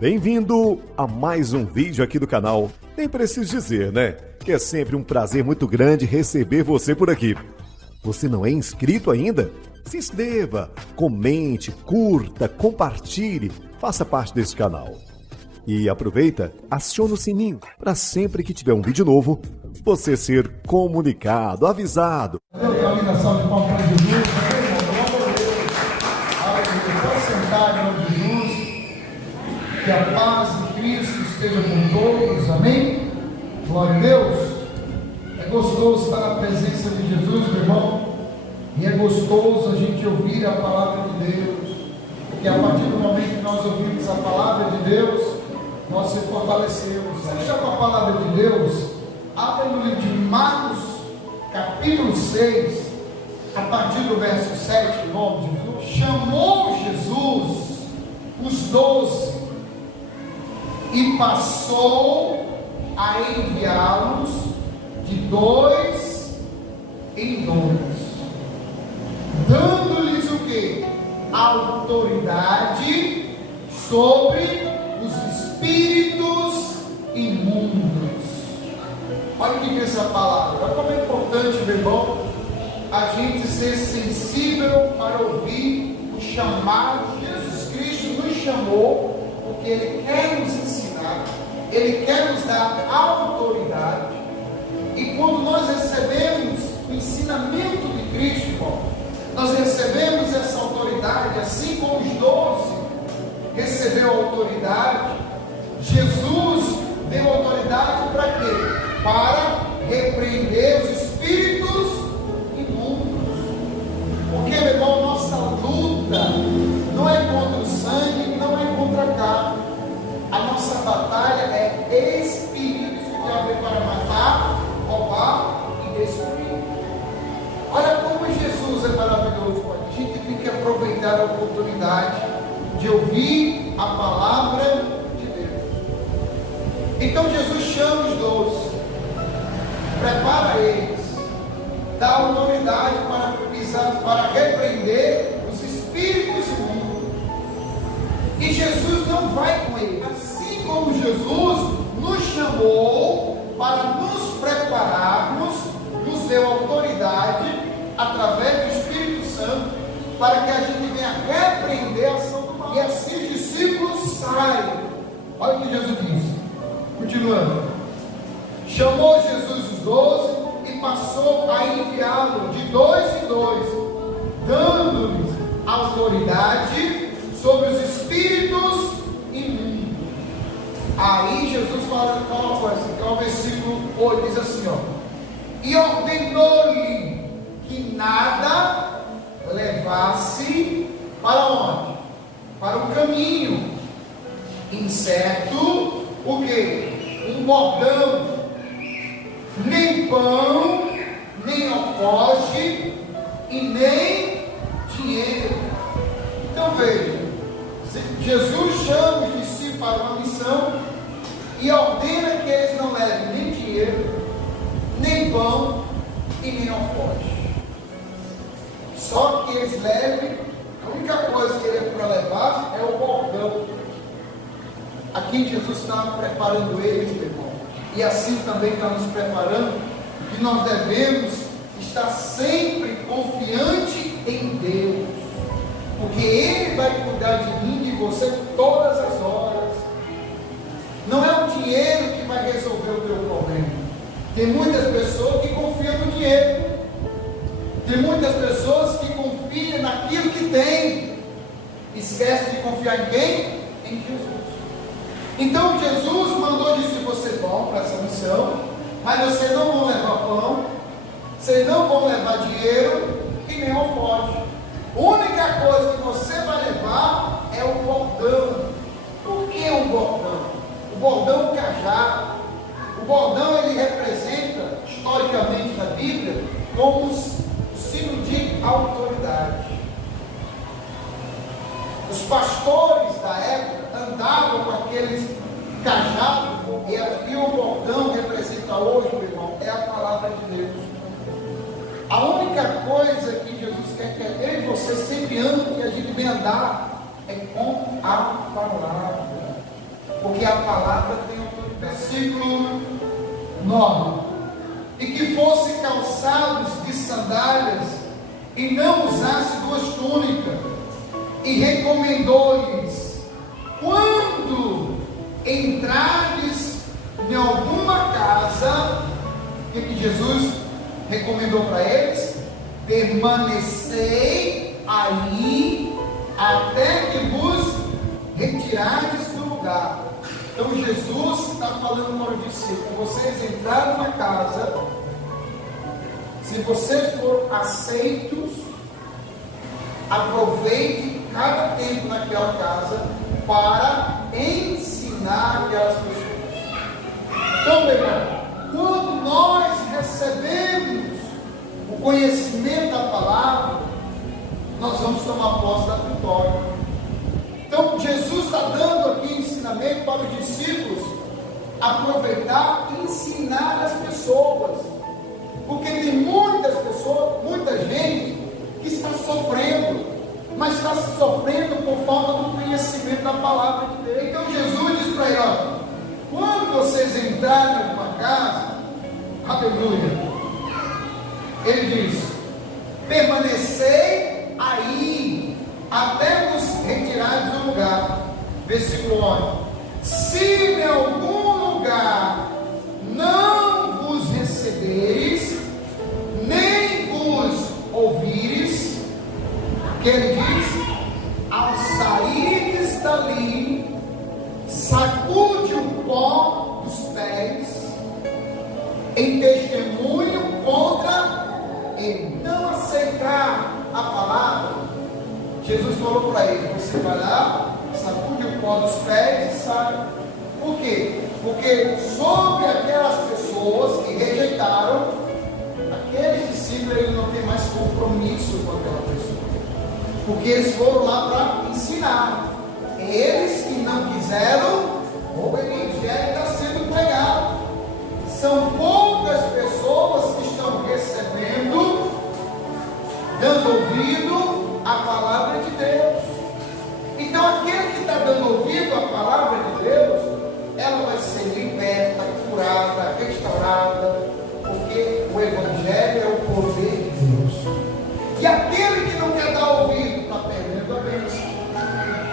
Bem-vindo a mais um vídeo aqui do canal. Nem preciso dizer, né? Que é sempre um prazer muito grande receber você por aqui. Você não é inscrito ainda? Se inscreva, comente, curta, compartilhe, faça parte desse canal. E aproveita, aciona o sininho para sempre que tiver um vídeo novo, você ser comunicado, avisado. Que a paz de Cristo esteja com todos, amém? Glória a Deus. É gostoso estar na presença de Jesus, meu irmão, e é gostoso a gente ouvir a palavra de Deus, porque a partir do momento que nós ouvimos a palavra de Deus, nós se fortalecemos. Você está com a palavra de Deus? Abra no livro de Marcos, capítulo 6, a partir do verso 7, em nome de Jesus. Chamou Jesus os 12 e passou a enviá-los de 2 em 2, dando-lhes o que? Autoridade sobre os espíritos imundos. Olha o que é essa palavra. Olha como é importante, meu irmão, a gente ser sensível para ouvir o chamado. Jesus Cristo nos chamou porque Ele quer nos ensinar, Ele quer nos dar autoridade. E quando nós recebemos o ensinamento de Cristo, irmão, nós recebemos essa autoridade, assim como os 12 recebeu a autoridade. Jesus deu autoridade para quê? Para repreender os espíritos imundos. Porque, meu irmão, nossa luta não é contra o sangue, não é contra a carne. A nossa batalha é espíritos, que tem a ver para matar, roubar e destruir. Olha como Jesus é maravilhoso. A gente tem que aproveitar a oportunidade de ouvir a palavra de Deus. Então Jesus chama os 12, prepara eles, dá autoridade para pisar, para repreender os espíritos imundos. E Jesus não vai com ele, assim como Jesus nos chamou para nos prepararmos, nos deu autoridade através do Espírito Santo, para que a gente venha repreender a ação do mal, e assim os discípulos saiam. Olha o que Jesus diz, continuando: chamou Jesus os 12 e passou a enviá-los de 2 em 2, dando-lhes autoridade sobre os espíritos imundos. Aí Jesus fala uma coisa, que é o versículo 8, diz assim, ó: e ordenou-lhe que nada levasse para onde? Para o caminho incerto, o que? Um bordão, nem pão, nem alforje e nem dinheiro. Então veja, Jesus chama os discípulos para uma missão e ordena que eles não levem nem dinheiro, nem pão e nem alforje. Só que eles levem, a única coisa que ele é para levar é o bordão. Aqui Jesus está preparando eles, meu irmão, e assim também está nos preparando, que nós devemos estar sempre confiante em Deus, porque Ele vai cuidar de mim e de você todas as horas. Não é o dinheiro que vai resolver o teu problema. Tem muitas pessoas que confiam no dinheiro, tem muitas pessoas que confiam naquilo que tem, esquece de confiar em quem? Em Jesus. Então Jesus mandou, disse: vocês vão para essa missão, mas vocês não vão levar pão, vocês não vão levar dinheiro e nem alforje. A única coisa que você vai levar é o bordão. Por que o bordão? O bordão é o cajado. O bordão, ele representa, historicamente na Bíblia, como o símbolo de autoridade. Os pastores da época andavam com aqueles cajados, e o bordão representa hoje, meu irmão, é a palavra de Deus. A única coisa que Jesus quer que eu e você sempre ande, que a gente vem andar, é com a palavra. porque a palavra tem autoridade. Versículo 9: e que fossem calçados de sandálias, e não usasse duas túnicas, e recomendou-lhes: quando entrardes em alguma casa, o que Jesus recomendou para eles? Permanecei aí até que vos retirardes do lugar. Então Jesus está falando para os discípulos: vocês entraram na casa, se vocês forem aceitos, aproveite cada tempo naquela casa para ensinar aquelas pessoas. Então, meu irmão, quando nós recebemos o conhecimento da palavra, nós vamos tomar posse da vitória. Então Jesus está dando aqui ensinamento para os discípulos aproveitar e ensinar as pessoas, porque tem muitas pessoas, muita gente que está sofrendo, mas está sofrendo por falta do conhecimento da palavra de Deus. Então Jesus diz para ele: ó, quando vocês entrarem em uma casa, aleluia, ele diz: permanecei aí até vos retirar do lugar. Versículo 11: se em algum lugar não vos receberes, nem vos ouvires, que ele diz: ao saíres dali, sacude o pó dos pés em testemunho contra ele. Não aceitar a palavra, Jesus falou para ele: você vai lá, sacude o pó dos pés e sai. Por quê? Porque sobre aquelas pessoas que rejeitaram, aqueles discípulos, ele não tem mais compromisso com aquela pessoa, porque eles foram lá para ensinar. Eles que não quiseram, o evangelho está sendo pregado. São poucas pessoas que estão recebendo, dando ouvido à palavra de Deus. Então aquele que está dando ouvido à palavra de Deus, ela vai ser liberta, curada, restaurada, porque o evangelho é o poder de Deus. E aquele que não quer dar ouvido, está perdendo a bênção,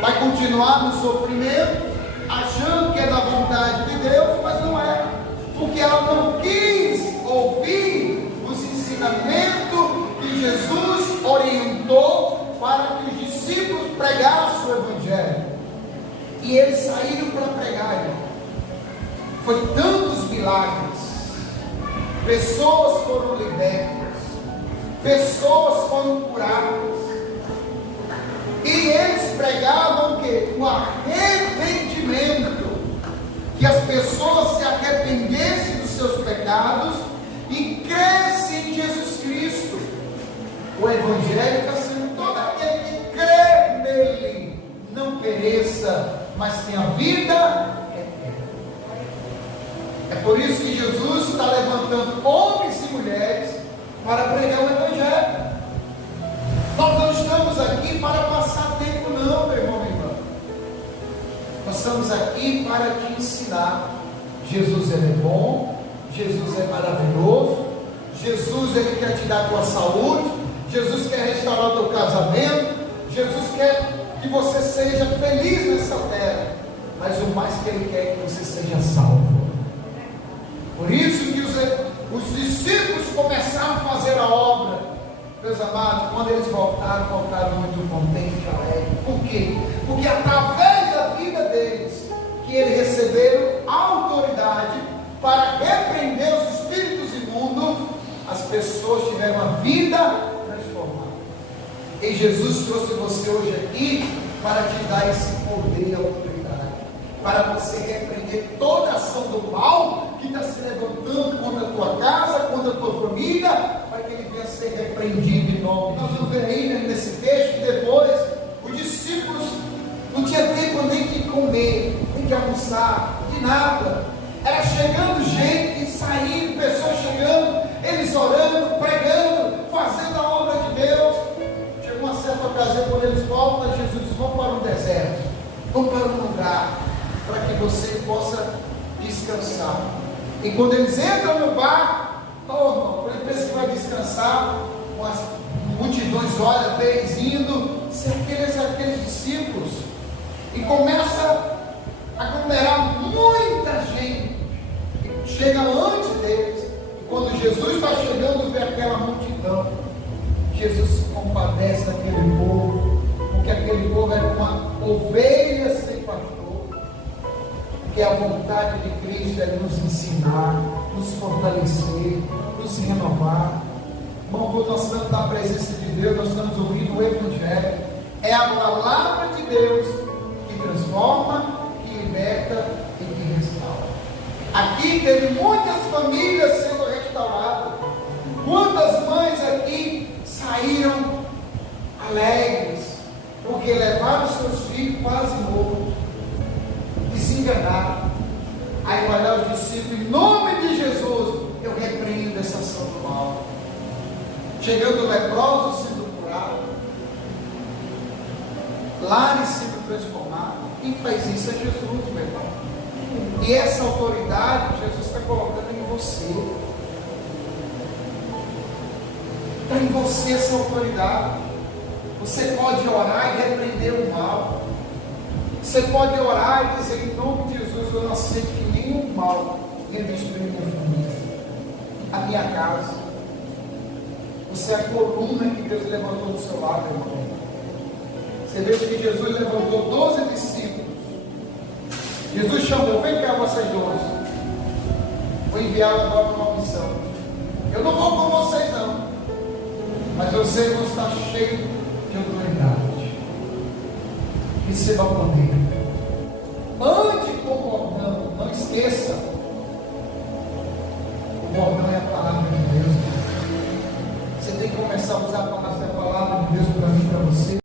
vai continuar no sofrimento, achando que é da vontade de Deus, mas não é, porque ela não quis ouvir os ensinamentos que Jesus orientou para que os discípulos pregassem o evangelho. E eles saíram para pregar. Foi tantos milagres, pessoas foram libertas, pessoas foram curadas, e eles pregavam o quê? O arrependimento, que as pessoas se arrependessem dos seus pecados e crescem em Jesus Cristo. O evangelho está sendo: todo aquele que crê nele não pereça, mas tenha vida eterna. É por isso que Jesus está levantando homens e mulheres para pregar o evangelho. Nós não estamos aqui para passar tempo, não, meu irmão, minha irmã. Nós estamos aqui para te ensinar. Jesus, ele é bom, Jesus é maravilhoso, Jesus, ele quer te dar a tua saúde, Jesus quer restaurar o teu casamento, Jesus quer que você seja feliz nessa terra, mas o mais que ele quer é que você seja salvo. Por isso que os discípulos começaram a fazer a obra. Meus amados, quando eles voltaram muito contentes, alegres. Por quê? Porque através da vida deles, que eles receberam autoridade para repreender os espíritos imundos, as pessoas tiveram uma vida transformada. E Jesus trouxe você hoje aqui para te dar esse poder e autoridade, para você repreender toda a ação do mal que está se levantando contra a tua casa, contra a tua família, para que ele venha ser repreendido em nome de Jesus. Nós vamos ver aí nesse texto que depois os discípulos não tinham tempo nem de comer, nem de almoçar, de nada. Era chegando gente e saindo, pessoas chegando, eles orando, pregando, fazendo a obra de Deus. Chegou uma ocasião, quando eles voltam, Jesus diz: vamos para um deserto, vamos para um lugar, para que você possa descansar. E quando eles entram no bar, irmão, ele pensa que vai descansar, as multidões olham, vê eles indo, são aqueles discípulos, e começa a aglomerar muita gente, e chega antes deles, e quando Jesus está chegando, vê aquela multidão, Jesus se compadece daquele povo, porque aquele povo era uma ovelha sem pastor, que a vontade de Cristo é nos ensinar, nos fortalecer, nos renovar. Irmão, quando nós estamos na presença de Deus, nós estamos ouvindo o Evangelho, é a palavra de Deus que transforma, que liberta e que restaura. Aqui teve muitas famílias sendo restauradas. Quantas mães aqui saíram alegres, porque levaram seus filhos quase mortos, desenganaram. Aí vai lá os discípulos, em nome de Jesus, eu repreendo essa ação do mal. Chegando leprosos sendo curados, lares sendo transformados. Quem faz isso é Jesus, meu irmão. E essa autoridade Jesus está colocando em você. Está em você essa autoridade. Você pode orar e repreender o mal. Você pode orar e dizer, em nome de Jesus, eu não aceito que nenhum mal venha destruir minha família, a minha casa. Você é a coluna que Deus levantou do seu lado, irmão. Você vê que Jesus levantou 12 discípulos. Jesus chamou, vem cá vocês 12. Vou enviá-los agora para uma missão. Eu não vou com vocês não, mas vocês vão estar cheios de autoridade. Receba poder. Ande com o bordão, não esqueça. O bordão é a palavra de Deus. Você tem que começar a usar a palavra de Deus para mim, para você.